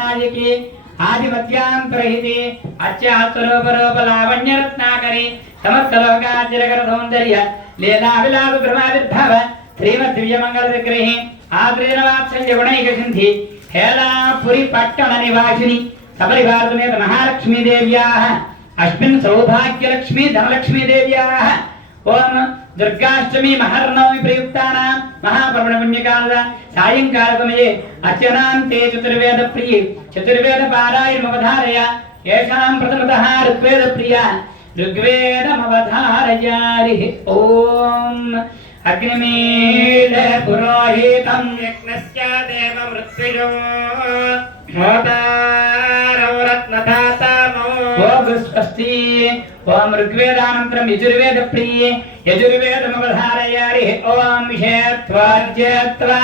Nike आदिमध्यांतरहिते अच्चास्तरूपरूपलावण्यरत्नाकरी समस्तलोकाचिरकर सौन्दर्य लीलाविलास ब्रह्माविर्भव श्रीमद्दिव्यमङ्गलविग्रहे आद्रेणवात्सल्यगुणैकसिन्धि हेलापुरी पट्टण निवासिनि सपरिवारसमेत महालक्ष्मी देव्याः अस्मिन् सौभाग्यलक्ष्मी धनलक्ष्मी देव्याः ओम दुर्गाष्टमी महर्नवमी प्रयुक्तानां महापर्वणपुण्यकालद सायंकालसमये अर्चनान्ते चतुर्वेद प्रिये चतुर्वेद पारायणमवधारय येषां प्रथमतः ऋग्वेद प्रिया ऋग्वेदमवधारयारिः ओम अग्निमीळ पुरोहितं यज्ञस्य देवमृत्युजो होतारौ रत्नधातामो स्वस्ति ओम ऋग्वेदानन्तरं यजुर्वेद प्रिये यजुर्वेदमवधारयारिः ओम विषयत्वाज्यत्वा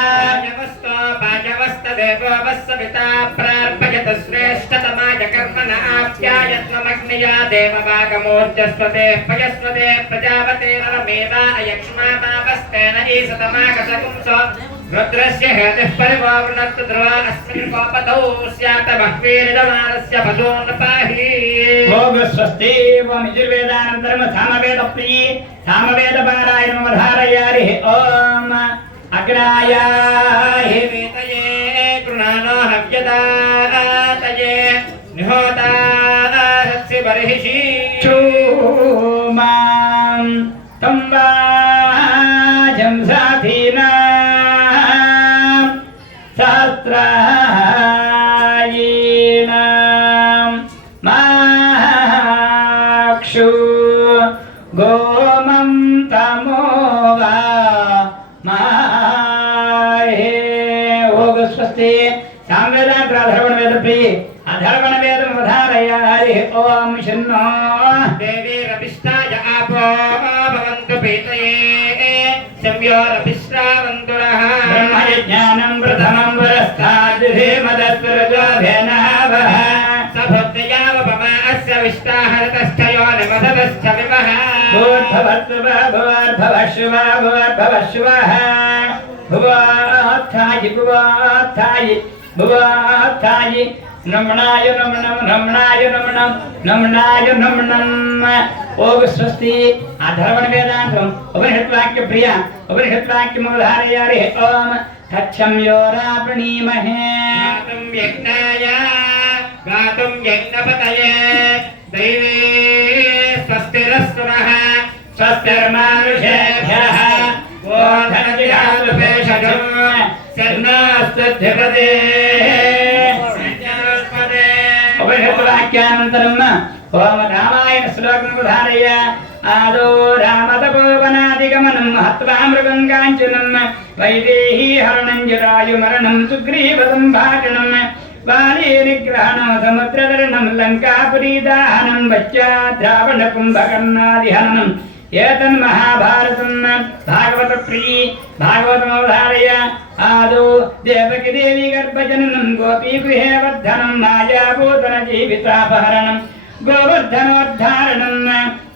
पाजवस्तदेवोपस्सविता प्रार्पयत श्रेष्ठतमाय कर्मण आप्यायत्वमग्निया देववागमोर्जस्वते पयस्वते प्रजापते नरमेवा अयक्ष्मामावस्तेन ईशतमाकशपुंसो रुद्रस्य हेतिः परिवावृणत्तु ध्रुवा अस्मिन् कोपतौ स्यात् बह्वीरिदमानस्य पशून् पाहि भोगस्वस्ति ओम यजुर्वेदानन्तरं सामवेदप्रिये सामवेदपारायणमवधारयारिः ओम अग्रायाः वेतये गृणानो हव्यदातये निहोतारस्य बर्हिषि चूमां तं वाजं साधीनां सहस्रायीनां माक्षु गोमं तमो वा स्वस्ति सामवेदान्तराधर्वण वेद प्रिये अधर्वण वेदमवधारयारिः ओम शन्नो देवी रविष्टाय आपो भवन्तु पीतये संयोरभिश्रावन्तु नः ब्रह्मज्ञानं प्रथमं वरस्ताद्धिमदस्वरजोधेनावः सभुद्यावपमा अस्य विष्टाहरतस्थयो निमधतश्च विवः भूर्भवत्वः भुवर्भवश्वः भुवर्भवश्वः भुवात्थायि भुवात्थायि भुवात्थायि नमनाय नमनं नमनाय नमनं नमनाय नमनं ओम स्वस्ति अधर्वण वेदान्तम् उपनिषद्वाक्य प्रिया उपनिषद्वाक्यमवधारयारिः ओम तच्छं योराप्रणीमहे गातुं यज्ञपतये दैवे स्वस्तिरस्तुनः स्वस्तिर्मानुषेभ्यः उपनिषद्वाक्यानन्तरं ओम रामायण श्लोकमवधारय आदौ रामतपोवनादिगमनं हत्वा मृगं काञ्चनं वैदेही हरणं जरायुमरणं सुग्रीवसम्भाषणं वालीनिग्रहणं समुद्रतरणं लङ्कापुरीदाहनं वच्याद्रावणकुम्भकर्णादिहननं एतन्महाभारतं भागवतप्रिये भागवतमवधारय आदौ देवकी देवी गर्भजननं गोपीगृहे वर्धनं मायाभूतनजीवितापहरणं गोवर्धनोद्धारणं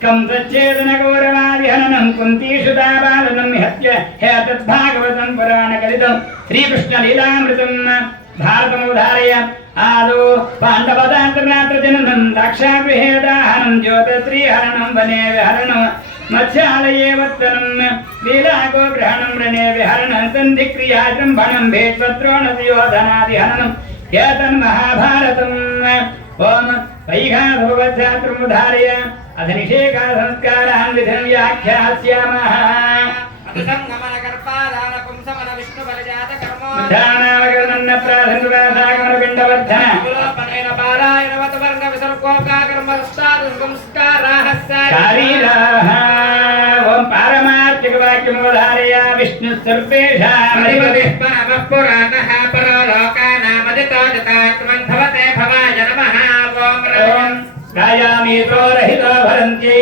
कंसच्छेदनगौरवादिहननं कुन्तीसुतापालनं हत्य एतद्भागवतं पुराणकलितं श्रीकृष्णलीलामृतं भारतमवधारय आदौ पाण्डवदान्तर्नात्रजननं दाक्षागृहे दाहनं ज्योतिश्रीहरणं वने विहरणं मत्स्यालये वर्तनं लीलागोग्रहणं रणे विहरणं सन्धिक्रियाजृम्भणं भेद्वद्रोणसयोधनादिहरणम् एतन्महाभारतम् ओम वैघाधोवध्यात्रमुधारय अधनिषेकासंस्कारान् विधिं व्याख्यास्यामः ध्यानावकरणन्न प्राधन्वादागमनपिण्डवर्धन शारीराः ओम पारमार्थिकवाक्यमवधारय विष्णुस्सर्वेषामधिपतिः परमः पुराणः परो लोकानामदितो जतात्मन् भवते भवाय नमः ओम रायामीतो रहितो भरन्ति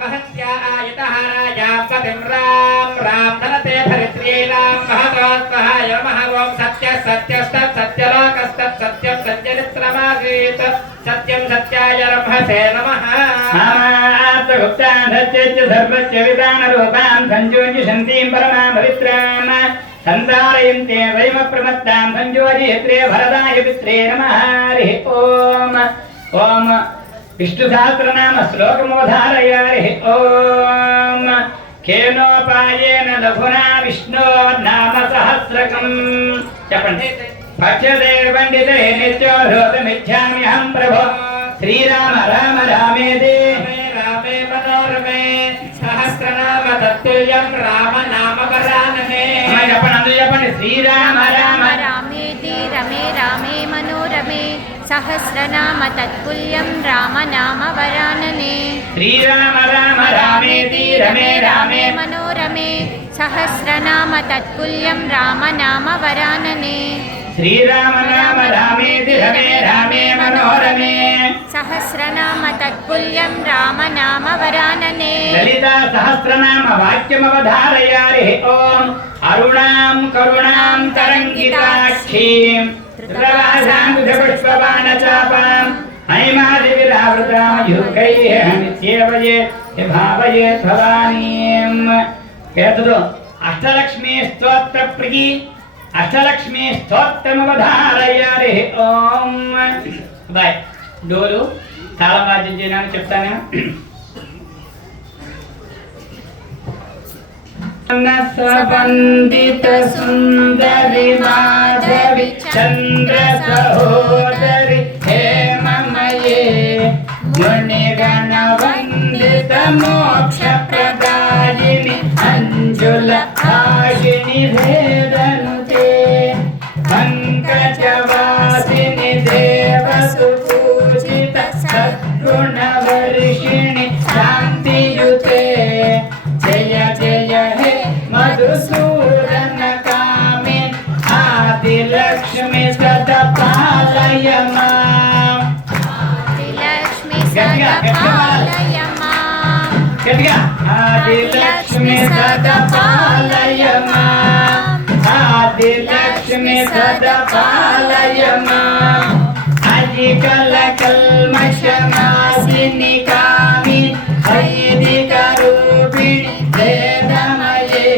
महत्या आयतः राजा पतिं राम राम धनते धरित्री राम महतोत्तहाय नमः ओम सत्य सत्यस्तत् सत्यलोकस्तत् सत्यं सत्यनित्रमासीत् सत्यं सत्याय रभसे नमः नामात्तगुप्तान् सत्यस्य सर्वस्य विधानरूपां सञ्जोज्यशन्तीं परमां पवित्रां संसारयन्ते वैम प्रमत्तां संयोजयत्रे भरदाय पित्रे नमः हरिः ओम ओम विष्णुसहस्रनाम श्लोकमवधारय हरिः ओम केनोपायेन लघुना विष्णोर्नाम सहस्रकम् చెప్పండి పచ్చదే పండితే నిత్యో హృతమిచ్ఛామ్యహం ప్రభో శ్రీరామ రామ రామేదే రామే మనోరమే సహస్రనామ తత్తుల్యం రామ నామ వరాననే చెప్పండి శ్రీరామ రామ రామేతి రమే రామే మనోరమే సహస్రనామ తత్తుల్యం రామ నామ వరాననే శ్రీరామ రామ రామేతి రమే రామే మనోరమే సహస్రనామ తత్తుల్యం రామ నామ వరాననే శ్రీరామ రామ రామేతి రమే రామే మనోరమే సహస్రనామ తత్తుల్యం రామ నామ వరాననే లలితా సహస్రనామ వాక్యమవధారయ హరిః ఓం అరుణాం కరుణాం తరంగితాక్షీం ధృతరాజాంబుధపుష్పబాణచాపాం హైమాదివిరావృతాయుర్గైః నిత్యేవయే భావయే భవానీం కేతదో అష్టలక్ష్మీ స్తోత్ర ప్రియ అష్టలక్ష్మీ స్తోత్రమవధారయ హరిః ఓం బాయ్ డోలు తాళం వాద్యం చేయడానికి చెప్తాను వందిత సుందరి మాధవి చంద్ర సహోదరి హేమమయే మునిగణ వందిత మోక్ష ప్రదాయిని అంజుల ఆశిని భేదనుతే పంకజవాసిని దేవసు పూజిత సద్గుణవర్షిణి శాంతియుతే జయ జయ హే మధుసూదన కామిన్ ఆదిలక్ష్మి సదపాలయ మాం ఆదిలక్ష్మి సదపాలయ మాం ఆదిలక్ష్మి సదపాలయ మాం ఆదిలక్ష్మి సదపాలయ మాం అజికల కల్మషనాశిని కామి వైదిక రూపిణి వేదమయే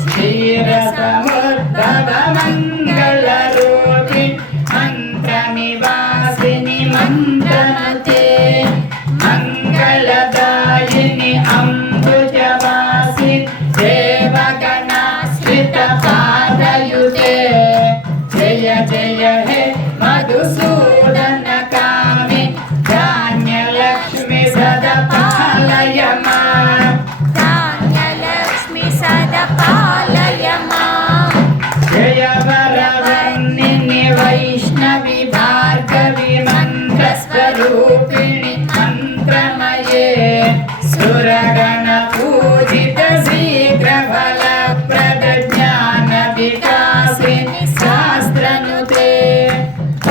క్షీరసముద్భవ మంగళ రూపి మంత్రనివాసిని మంత్రమతే మంగళదాయిని అంబుజవాసి దేవగణాశ్రిత పాదయుతే జయ జయ హే మధుసూదన కామి ధాన్యలక్ష్మి సదపాలయ మాం ధాన్యలక్ష్మి సదపాలయ మాం జయ వరవర్ణిని వైష్ణవి భార్గవి మంత్రస్వరూపిణి మంత్రమ